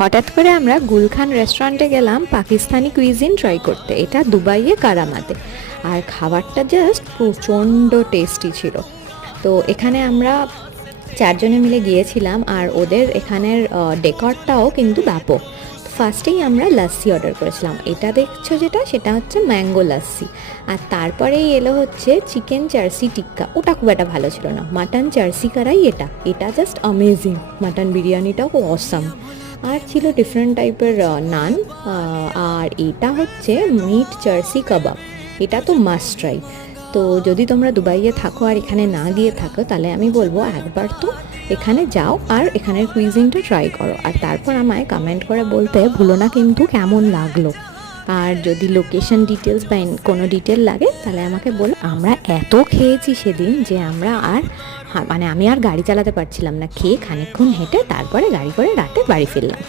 হঠাৎ করে আমরা গুলখান রেস্টুরেন্টে গেলাম পাকিস্তানি কুইজিন ট্রাই করতে, এটা দুবাইয়ে কারামাতে। আর খাবারটা জাস্ট প্রচণ্ড টেস্টি ছিল। তো এখানে আমরা 4 জনে মিলে গিয়েছিলাম, আর ওদের এখানের ডেকরটাও কিন্তু ব্যাপক। ফার্স্টেই আমরা লাস্সি অর্ডার করেছিলাম, এটা দেখছো যেটা, সেটা হচ্ছে ম্যাঙ্গো লাস্সি। আর তারপরেই এলো হচ্ছে চিকেন চার্সি টিক্কা, ওটা খুব একটা ভালো ছিল না। মাটন চার্সি কারাই, এটা জাস্ট অ্যামেজিং। মাটন বিরিয়ানিটাও অসাম। আর ছিল ডিফারেন্ট টাইপের নান। আর এটা হচ্ছে মিট চার্সি কাবাব, এটা তো মাস্ট ট্রাই। তো যদি তোমরা দুবাইয়ে থাকো আর এখানে না গিয়ে থাকো, তাহলে আমি বলবো একবার তো এখানে যাও আর এখানের কুইজিনটা ট্রাই করো, আর তারপর আমায় কমেন্ট করে বলতে ভুলো না কিন্তু কেমন লাগলো। আর যদি লোকেশন ডিটেলস বা কোনো ডিটেল লাগে তাহলে আমাকে বলো। আমরা এত খেয়েছি সেদিন যে আমরা আর মানে আমি আর গাড়ি চালাতে পারছিলাম না, খেয়ে খানিকক্ষণ হেঁটে তারপরে গাড়ি করে রাতে বাড়ি ফিরলাম।